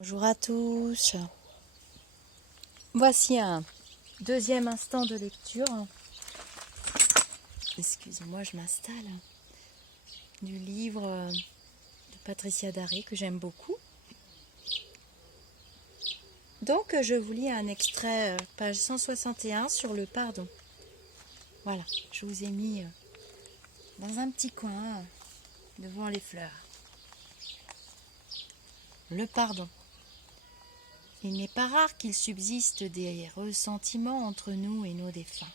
Bonjour à tous. Voici un deuxième instant de lecture. Excusez-moi, je m'installe. Du livre de Patricia Daré que j'aime beaucoup. Donc je vous lis un extrait, page 161 sur le pardon. Voilà, je vous ai mis dans un petit coin devant les fleurs. Le pardon. Il n'est pas rare qu'il subsiste des ressentiments entre nous et nos défunts.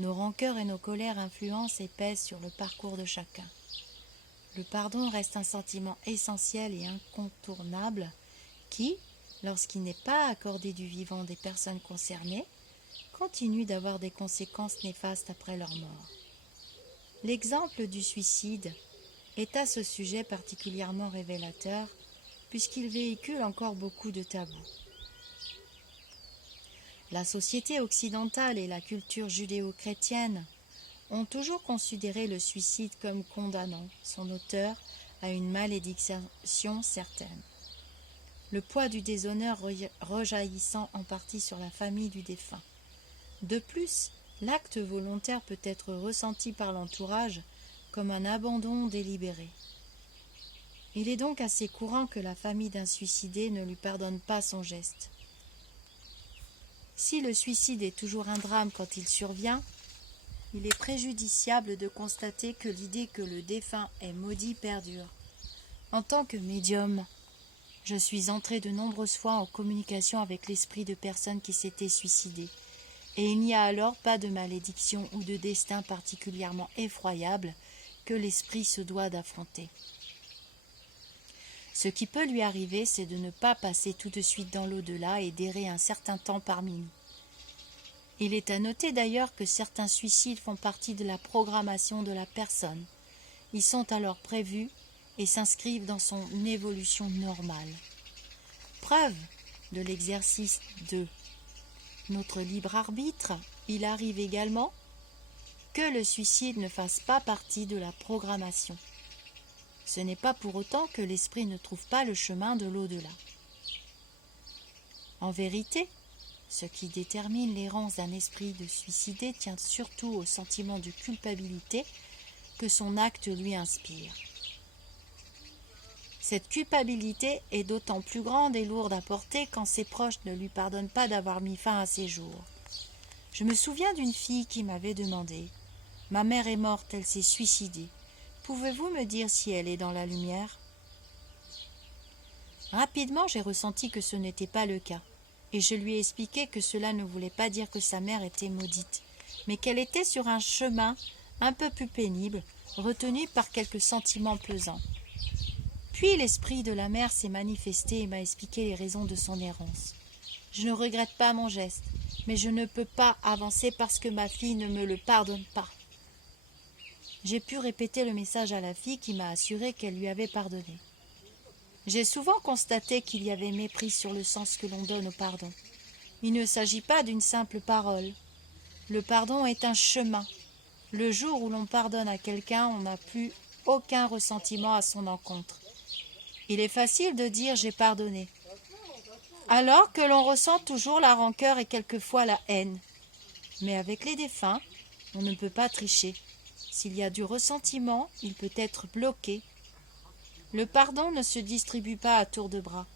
Nos rancœurs et nos colères influencent et pèsent sur le parcours de chacun. Le pardon reste un sentiment essentiel et incontournable qui, lorsqu'il n'est pas accordé du vivant des personnes concernées, continue d'avoir des conséquences néfastes après leur mort. L'exemple du suicide est à ce sujet particulièrement révélateur puisqu'il véhicule encore beaucoup de tabous. La société occidentale et la culture judéo-chrétienne ont toujours considéré le suicide comme condamnant son auteur à une malédiction certaine. Le poids du déshonneur rejaillissant en partie sur la famille du défunt. De plus, l'acte volontaire peut être ressenti par l'entourage comme un abandon délibéré. Il est donc assez courant que la famille d'un suicidé ne lui pardonne pas son geste. Si le suicide est toujours un drame quand il survient, il est préjudiciable de constater que l'idée que le défunt est maudit perdure. En tant que médium, je suis entré de nombreuses fois en communication avec l'esprit de personnes qui s'étaient suicidées, et il n'y a alors pas de malédiction ou de destin particulièrement effroyable que l'esprit se doit d'affronter. Ce qui peut lui arriver, c'est de ne pas passer tout de suite dans l'au-delà et d'errer un certain temps parmi nous. Il est à noter d'ailleurs que certains suicides font partie de la programmation de la personne. Ils sont alors prévus et s'inscrivent dans son évolution normale. Preuve de l'exercice de notre libre arbitre, il arrive également que le suicide ne fasse pas partie de la programmation. Ce n'est pas pour autant que l'esprit ne trouve pas le chemin de l'au-delà. En vérité, ce qui détermine l'errance d'un esprit de suicidé tient surtout au sentiment de culpabilité que son acte lui inspire. Cette culpabilité est d'autant plus grande et lourde à porter quand ses proches ne lui pardonnent pas d'avoir mis fin à ses jours. Je me souviens d'une fille qui m'avait demandé « Ma mère est morte, elle s'est suicidée. Pouvez-vous me dire si elle est dans la lumière ?» Rapidement, j'ai ressenti que ce n'était pas le cas, et je lui ai expliqué que cela ne voulait pas dire que sa mère était maudite, mais qu'elle était sur un chemin un peu plus pénible, retenue par quelques sentiments pesants. Puis l'esprit de la mère s'est manifesté et m'a expliqué les raisons de son errance. Je ne regrette pas mon geste, mais je ne peux pas avancer parce que ma fille ne me le pardonne pas. J'ai pu répéter le message à la fille qui m'a assuré qu'elle lui avait pardonné. J'ai souvent constaté qu'il y avait mépris sur le sens que l'on donne au pardon. Il ne s'agit pas d'une simple parole. Le pardon est un chemin. Le jour où l'on pardonne à quelqu'un, on n'a plus aucun ressentiment à son encontre. Il est facile de dire « j'ai pardonné », alors que l'on ressent toujours la rancœur et quelquefois la haine. Mais avec les défunts, on ne peut pas tricher. S'il y a du ressentiment, il peut être bloqué. Le pardon ne se distribue pas à tour de bras.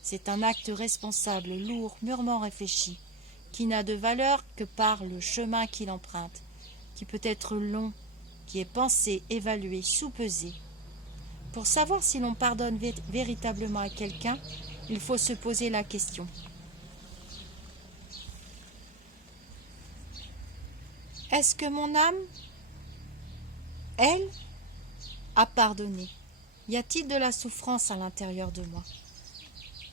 C'est un acte responsable, lourd, mûrement réfléchi, qui n'a de valeur que par le chemin qu'il emprunte, qui peut être long, qui est pensé, évalué, soupesé. Pour savoir si l'on pardonne véritablement à quelqu'un, il faut se poser la question. Est-ce que mon âme, elle, a pardonné? Y a-t-il de la souffrance à l'intérieur de moi?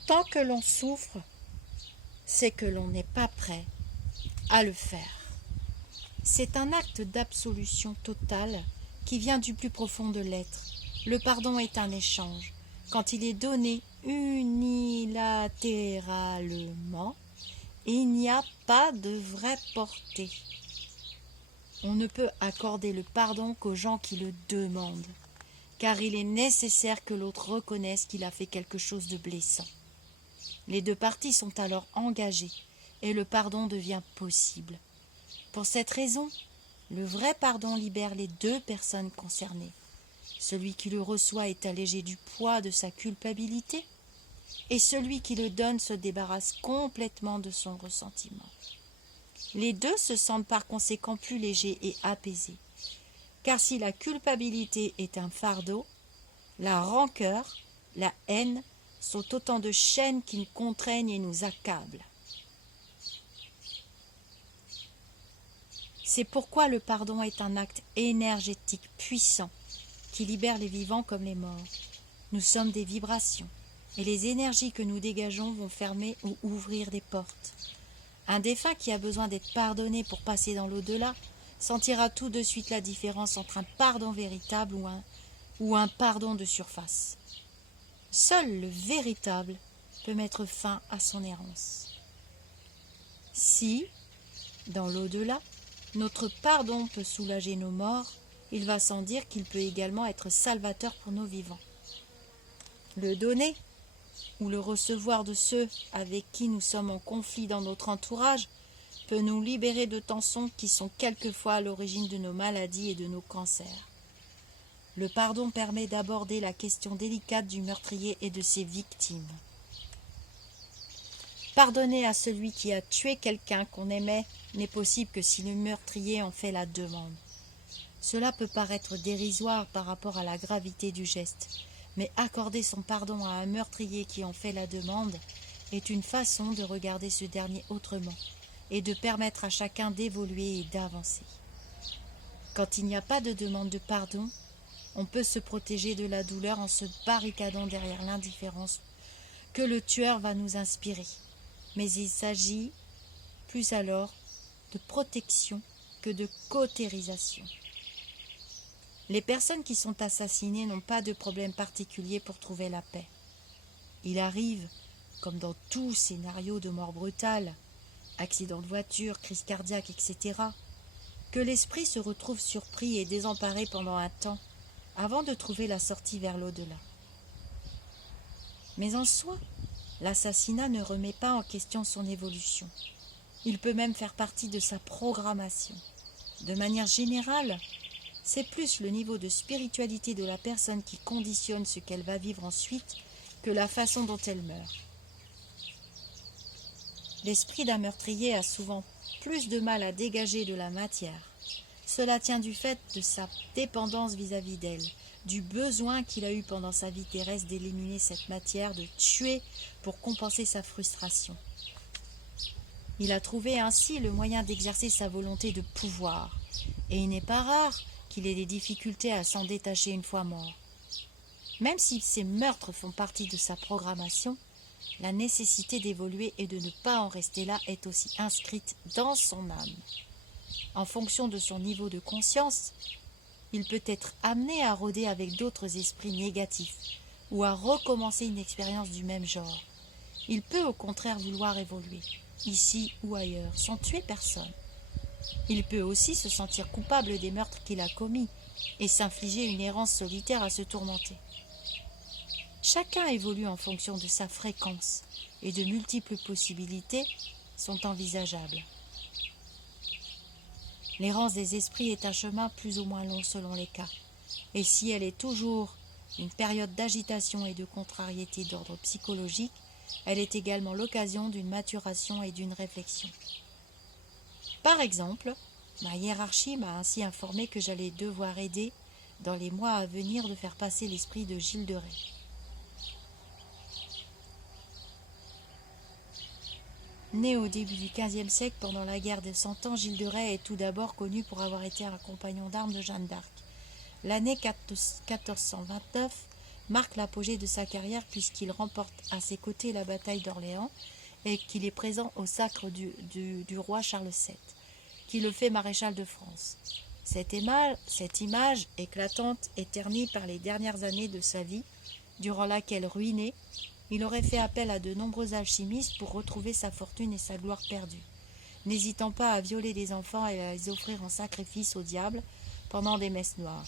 Tant que l'on souffre, c'est que l'on n'est pas prêt à le faire. C'est un acte d'absolution totale qui vient du plus profond de l'être. Le pardon est un échange. Quand il est donné unilatéralement, il n'y a pas de vraie portée. On ne peut accorder le pardon qu'aux gens qui le demandent, car il est nécessaire que l'autre reconnaisse qu'il a fait quelque chose de blessant. Les deux parties sont alors engagées et le pardon devient possible. Pour cette raison, le vrai pardon libère les deux personnes concernées. Celui qui le reçoit est allégé du poids de sa culpabilité et celui qui le donne se débarrasse complètement de son ressentiment. Les deux se sentent par conséquent plus légers et apaisés. Car si la culpabilité est un fardeau, la rancœur, la haine sont autant de chaînes qui nous contraignent et nous accablent. C'est pourquoi le pardon est un acte énergétique puissant qui libère les vivants comme les morts. Nous sommes des vibrations et les énergies que nous dégageons vont fermer ou ouvrir des portes. Un défunt qui a besoin d'être pardonné pour passer dans l'au-delà sentira tout de suite la différence entre un pardon véritable ou un pardon de surface. Seul le véritable peut mettre fin à son errance. Si, dans l'au-delà, notre pardon peut soulager nos morts, il va sans dire qu'il peut également être salvateur pour nos vivants. Le donner ou le recevoir de ceux avec qui nous sommes en conflit dans notre entourage peut nous libérer de tensions qui sont quelquefois à l'origine de nos maladies et de nos cancers. Le pardon permet d'aborder la question délicate du meurtrier et de ses victimes. Pardonner à celui qui a tué quelqu'un qu'on aimait n'est possible que si le meurtrier en fait la demande. Cela peut paraître dérisoire par rapport à la gravité du geste, mais accorder son pardon à un meurtrier qui en fait la demande est une façon de regarder ce dernier autrement et de permettre à chacun d'évoluer et d'avancer. Quand il n'y a pas de demande de pardon, on peut se protéger de la douleur en se barricadant derrière l'indifférence que le tueur va nous inspirer. Mais il s'agit plus alors de protection que de cautérisation. Les personnes qui sont assassinées n'ont pas de problème particulier pour trouver la paix. Il arrive, comme dans tout scénario de mort brutale, accident de voiture, crise cardiaque, etc., que l'esprit se retrouve surpris et désemparé pendant un temps, avant de trouver la sortie vers l'au-delà. Mais en soi, l'assassinat ne remet pas en question son évolution. Il peut même faire partie de sa programmation. De manière générale, c'est plus le niveau de spiritualité de la personne qui conditionne ce qu'elle va vivre ensuite que la façon dont elle meurt. L'esprit d'un meurtrier a souvent plus de mal à dégager de la matière. Cela tient du fait de sa dépendance vis-à-vis d'elle, du besoin qu'il a eu pendant sa vie terrestre d'éliminer cette matière, de tuer pour compenser sa frustration. Il a trouvé ainsi le moyen d'exercer sa volonté de pouvoir, et il n'est pas rare qu'il ait des difficultés à s'en détacher une fois mort. Même si ces meurtres font partie de sa programmation, la nécessité d'évoluer et de ne pas en rester là est aussi inscrite dans son âme. En fonction de son niveau de conscience, il peut être amené à rôder avec d'autres esprits négatifs ou à recommencer une expérience du même genre. Il peut au contraire vouloir évoluer, ici ou ailleurs, sans tuer personne. Il peut aussi se sentir coupable des meurtres qu'il a commis et s'infliger une errance solitaire à se tourmenter. Chacun évolue en fonction de sa fréquence et de multiples possibilités sont envisageables. L'errance des esprits est un chemin plus ou moins long selon les cas, et si elle est toujours une période d'agitation et de contrariété d'ordre psychologique, elle est également l'occasion d'une maturation et d'une réflexion. Par exemple, ma hiérarchie m'a ainsi informé que j'allais devoir aider dans les mois à venir de faire passer l'esprit de Gilles de Rais. Né au début du XVe siècle pendant la guerre des Cent Ans, Gilles de Rais est tout d'abord connu pour avoir été un compagnon d'armes de Jeanne d'Arc. L'année 1429 marque l'apogée de sa carrière puisqu'il remporte à ses côtés la bataille d'Orléans et qu'il est présent au sacre du roi Charles VII, qui le fait maréchal de France. Cette image éclatante est ternie par les dernières années de sa vie, durant laquelle, ruiné, il aurait fait appel à de nombreux alchimistes pour retrouver sa fortune et sa gloire perdue, n'hésitant pas à violer des enfants et à les offrir en sacrifice au diable pendant des messes noires.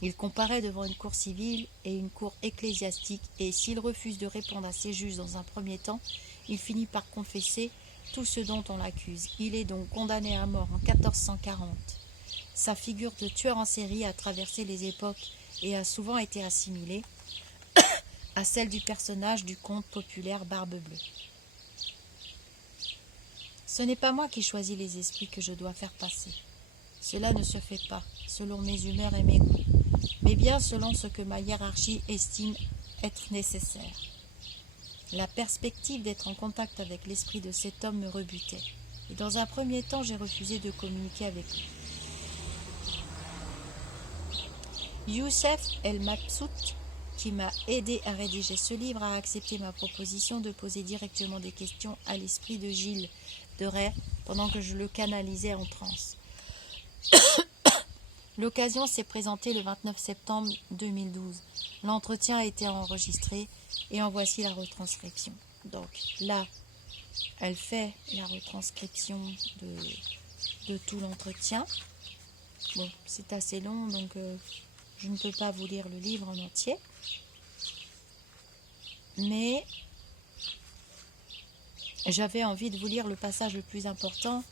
Il comparaît devant une cour civile et une cour ecclésiastique, et s'il refuse de répondre à ses juges dans un premier temps, il finit par confesser tout ce dont on l'accuse. Il est donc condamné à mort en 1440. Sa figure de tueur en série a traversé les époques et a souvent été assimilée à celle du personnage du conte populaire Barbe Bleue. Ce n'est pas moi qui choisis les esprits que je dois faire passer. Cela ne se fait pas selon mes humeurs et mes goûts, mais bien selon ce que ma hiérarchie estime être nécessaire. La perspective d'être en contact avec l'esprit de cet homme me rebutait, et dans un premier temps j'ai refusé de communiquer avec lui. Youssef El-Mabsout, qui m'a aidé à rédiger ce livre, a accepté ma proposition de poser directement des questions à l'esprit de Gilles de Rais pendant que je le canalisais en transe. L'occasion s'est présentée le 29 septembre 2012. L'entretien a été enregistré et en voici la retranscription. Donc là, elle fait la retranscription de tout l'entretien. Bon, c'est assez long, donc je ne peux pas vous lire le livre en entier. Mais j'avais envie de vous lire le passage le plus important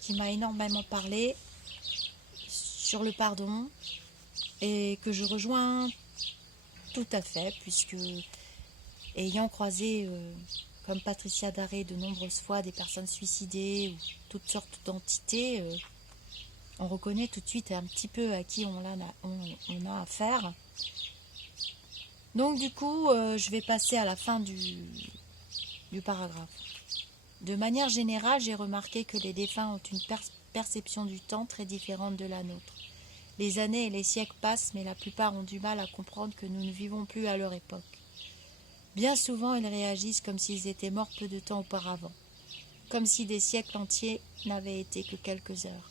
qui m'a énormément parlé sur le pardon et que je rejoins tout à fait, puisque ayant croisé, comme Patricia Daré, de nombreuses fois des personnes suicidées ou toutes sortes d'entités, on reconnaît tout de suite un petit peu à qui on a affaire. Donc du coup, je vais passer à la fin du paragraphe. De manière générale, j'ai remarqué que les défunts ont une perception du temps très différente de la nôtre. Les années et les siècles passent, mais la plupart ont du mal à comprendre que nous ne vivons plus à leur époque. Bien souvent, ils réagissent comme s'ils étaient morts peu de temps auparavant, comme si des siècles entiers n'avaient été que quelques heures.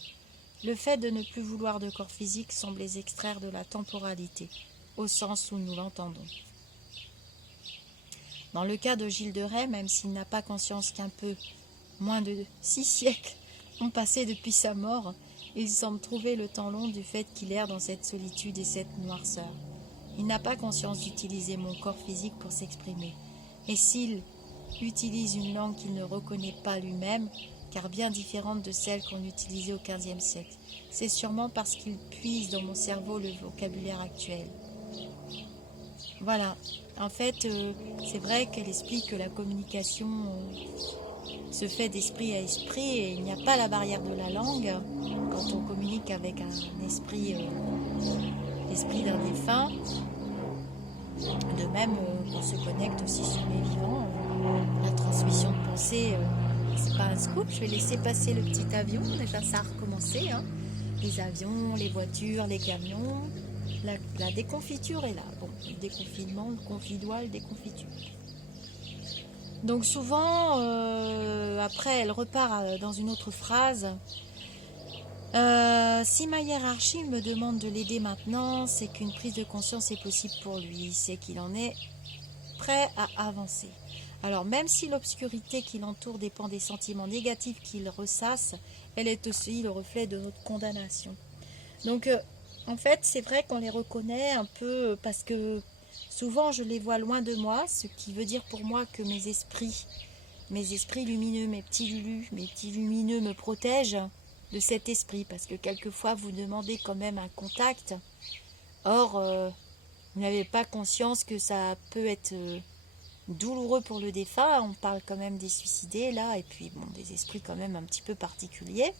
Le fait de ne plus vouloir de corps physique semble les extraire de la temporalité, au sens où nous l'entendons. Dans le cas de Gilles de Rais, même s'il n'a pas conscience qu'un peu moins de 6 siècles ont passé depuis sa mort, il semble trouver le temps long du fait qu'il erre dans cette solitude et cette noirceur. Il n'a pas conscience d'utiliser mon corps physique pour s'exprimer. Et s'il utilise une langue qu'il ne reconnaît pas lui-même, car bien différente de celle qu'on utilisait au XVe siècle, c'est sûrement parce qu'il puise dans mon cerveau le vocabulaire actuel. Voilà. En fait, c'est vrai qu'elle explique que la communication se fait d'esprit à esprit et il n'y a pas la barrière de la langue quand on communique avec un esprit, l'esprit d'un défunt. De même, on se connecte aussi sur les vivants. La transmission de pensée, c'est pas un scoop. Je vais laisser passer le petit avion. Déjà, ça a recommencé. Hein. Les avions, les voitures, les camions. La déconfiture est là. Bon, le déconfinement, le confidois, le déconfiture. Donc souvent, après, elle repart dans une autre phrase. Si ma hiérarchie me demande de l'aider maintenant, c'est qu'une prise de conscience est possible pour lui. C'est qu'il en est prêt à avancer. Alors, même si l'obscurité qui l'entoure dépend des sentiments négatifs qu'il ressasse, elle est aussi le reflet de notre condamnation. Donc, en fait, c'est vrai qu'on les reconnaît un peu parce que souvent je les vois loin de moi, ce qui veut dire pour moi que mes esprits lumineux, mes petits lumineux me protègent de cet esprit, parce que quelquefois vous demandez quand même un contact. Or, vous n'avez pas conscience que ça peut être douloureux pour le défunt. On parle quand même des suicidés là, et puis bon, des esprits quand même un petit peu particuliers.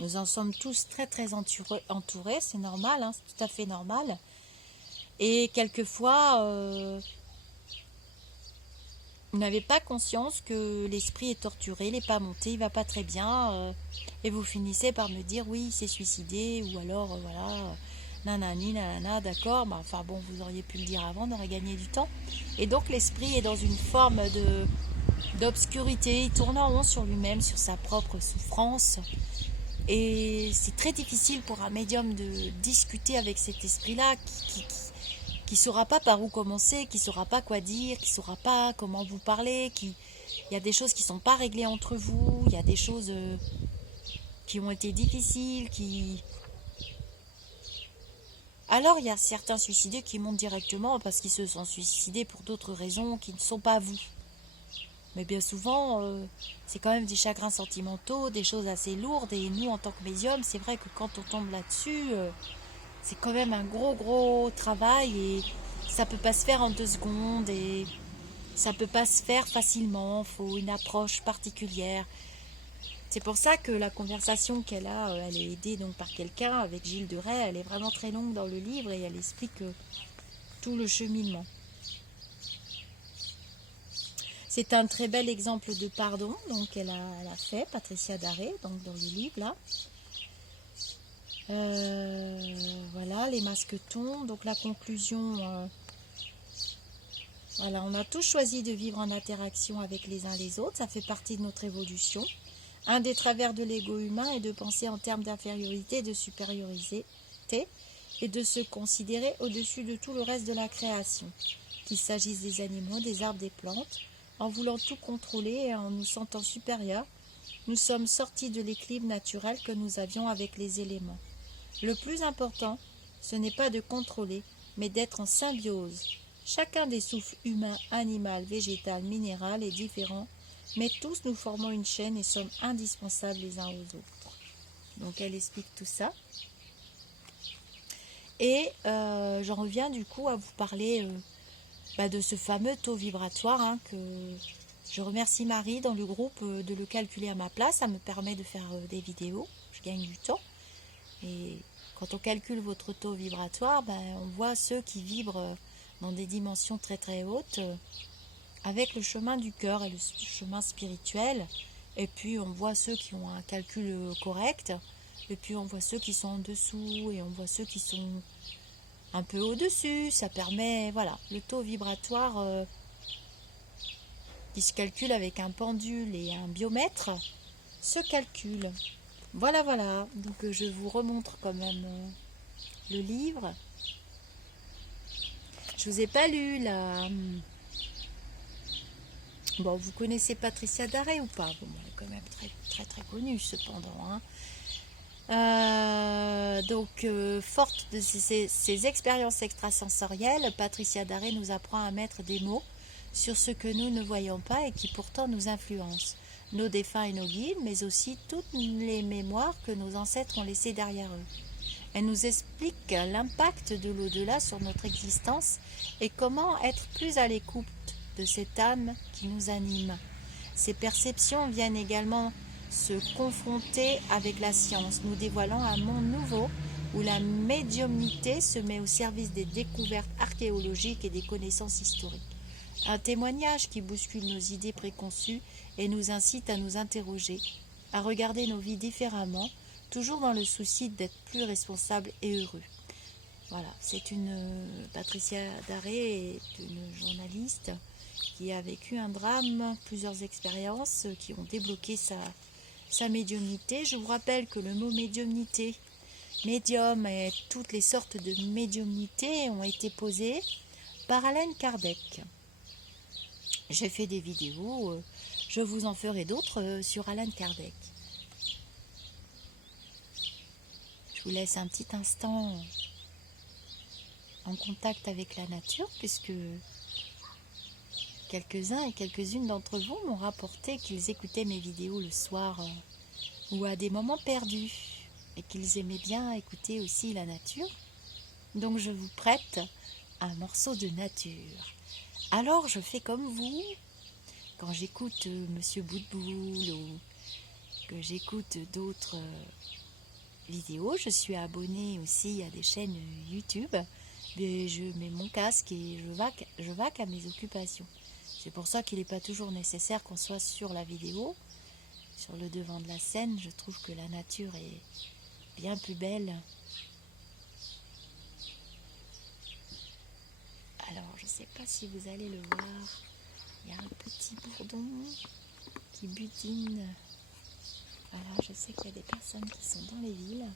Nous en sommes tous très très entourés, c'est normal, hein, c'est tout à fait normal. Et quelquefois, vous n'avez pas conscience que l'esprit est torturé, il n'est pas monté, il va pas très bien, et vous finissez par me dire oui, il s'est suicidé, ou alors voilà, nanani, nanana, d'accord, mais enfin bon, vous auriez pu le dire avant, on aurait gagné du temps. Et donc l'esprit est dans une forme d'obscurité, il tourne en rond sur lui-même, sur sa propre souffrance. Et c'est très difficile pour un médium de discuter avec cet esprit-là qui saura pas par où commencer, qui saura pas quoi dire, qui saura pas comment vous parler, il y a des choses qui sont pas réglées entre vous, il y a des choses qui ont été difficiles, Alors il y a certains suicidés qui montent directement parce qu'ils se sont suicidés pour d'autres raisons qui ne sont pas vous. Mais bien souvent, c'est quand même des chagrins sentimentaux, des choses assez lourdes. Et nous, en tant que médium, c'est vrai que quand on tombe là-dessus, c'est quand même un gros travail. Et ça peut pas se faire en 2 secondes. Et ça peut pas se faire facilement. Il faut une approche particulière. C'est pour ça que la conversation qu'elle a, elle est aidée donc par quelqu'un avec Gilles de Rais. Elle est vraiment très longue dans le livre et elle explique tout le cheminement. C'est un très bel exemple de pardon, donc elle a fait, Patricia Daré, donc dans le livre là. Voilà, les masques tombent, donc la conclusion, voilà, on a tous choisi de vivre en interaction avec les uns les autres, ça fait partie de notre évolution. Un des travers de l'ego humain est de penser en termes d'infériorité et de supériorité, et de se considérer au-dessus de tout le reste de la création, qu'il s'agisse des animaux, des arbres, des plantes. En voulant tout contrôler et en nous sentant supérieurs, nous sommes sortis de l'équilibre naturel que nous avions avec les éléments. Le plus important, ce n'est pas de contrôler, mais d'être en symbiose. Chacun des souffles humain, animal, végétal, minéral est différent, mais tous nous formons une chaîne et sommes indispensables les uns aux autres. Donc elle explique tout ça. Et j'en reviens du coup à vous parler de ce fameux taux vibratoire que je remercie Marie dans le groupe de le calculer à ma place. Ça me permet de faire des vidéos, je gagne du temps. Et quand on calcule votre taux vibratoire, on voit ceux qui vibrent dans des dimensions très hautes avec le chemin du cœur et le chemin spirituel. Et puis on voit ceux qui ont un calcul correct. Et puis on voit ceux qui sont en dessous et on voit ceux qui sont un peu au-dessus. Ça permet, voilà, le taux vibratoire qui se calcule avec un pendule et un biomètre se calcule. Voilà. Donc je vous remontre quand même le livre. Je vous ai pas lu là. Bon, vous connaissez Patricia Daré ou pas? Bon, elle est quand même très connue cependant. Donc, forte de ses expériences extrasensorielles, Patricia Daré nous apprend à mettre des mots sur ce que nous ne voyons pas et qui pourtant nous influencent, nos défunts et nos guides, mais aussi toutes les mémoires que nos ancêtres ont laissées derrière eux. Elle nous explique l'impact de l'au-delà sur notre existence et comment être plus à l'écoute de cette âme qui nous anime. Ces perceptions viennent également se confronter avec la science, nous dévoilant un monde nouveau où la médiumnité se met au service des découvertes archéologiques et des connaissances historiques. Un témoignage qui bouscule nos idées préconçues et nous incite à nous interroger, à regarder nos vies différemment, toujours dans le souci d'être plus responsables et heureux. Voilà, c'est Patricia Daré est une journaliste qui a vécu un drame, plusieurs expériences qui ont débloqué sa médiumnité. Je vous rappelle que le mot médiumnité, médium et toutes les sortes de médiumnité ont été posées par Allan Kardec. J'ai fait des vidéos, je vous en ferai d'autres sur Allan Kardec. Je vous laisse un petit instant en contact avec la nature, puisque quelques-uns et quelques-unes d'entre vous m'ont rapporté qu'ils écoutaient mes vidéos le soir ou à des moments perdus et qu'ils aimaient bien écouter aussi la nature. Donc je vous prête un morceau de nature. Alors je fais comme vous, quand j'écoute Monsieur Boutboul ou que j'écoute d'autres vidéos, je suis abonnée aussi à des chaînes YouTube, mais je mets mon casque et je vaque à mes occupations. C'est pour ça qu'il n'est pas toujours nécessaire qu'on soit sur la vidéo, sur le devant de la scène. Je trouve que la nature est bien plus belle. Alors, je ne sais pas si vous allez le voir. Il y a un petit bourdon qui butine. Alors, je sais qu'il y a des personnes qui sont dans les villes.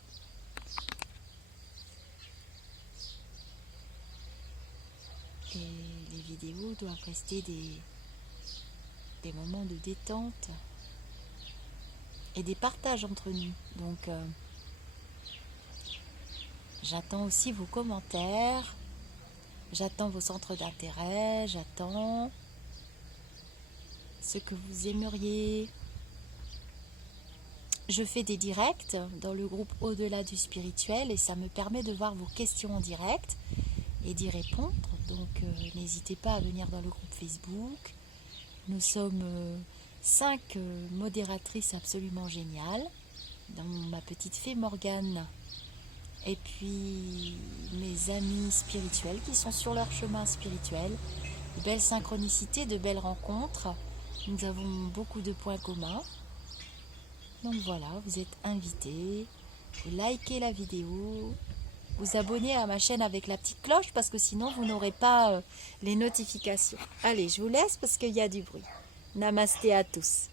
Et les vidéos doivent rester des moments de détente et des partages entre nous. Donc, J'attends aussi vos commentaires. J'attends vos centres d'intérêt. J'attends ce que vous aimeriez. Je fais des directs dans le groupe Au-delà du spirituel et ça me permet de voir vos questions en direct et d'y répondre. Donc n'hésitez pas à venir dans le groupe Facebook. Nous sommes 5 modératrices absolument géniales, dont ma petite fée Morgane, et puis mes amis spirituels qui sont sur leur chemin spirituel. De belles synchronicités, de belles rencontres. Nous avons beaucoup de points communs. Donc voilà, vous êtes invités. Vous likez la vidéo. Vous abonnez à ma chaîne avec la petite cloche parce que sinon vous n'aurez pas les notifications. Allez, je vous laisse parce qu'il y a du bruit. Namasté à tous.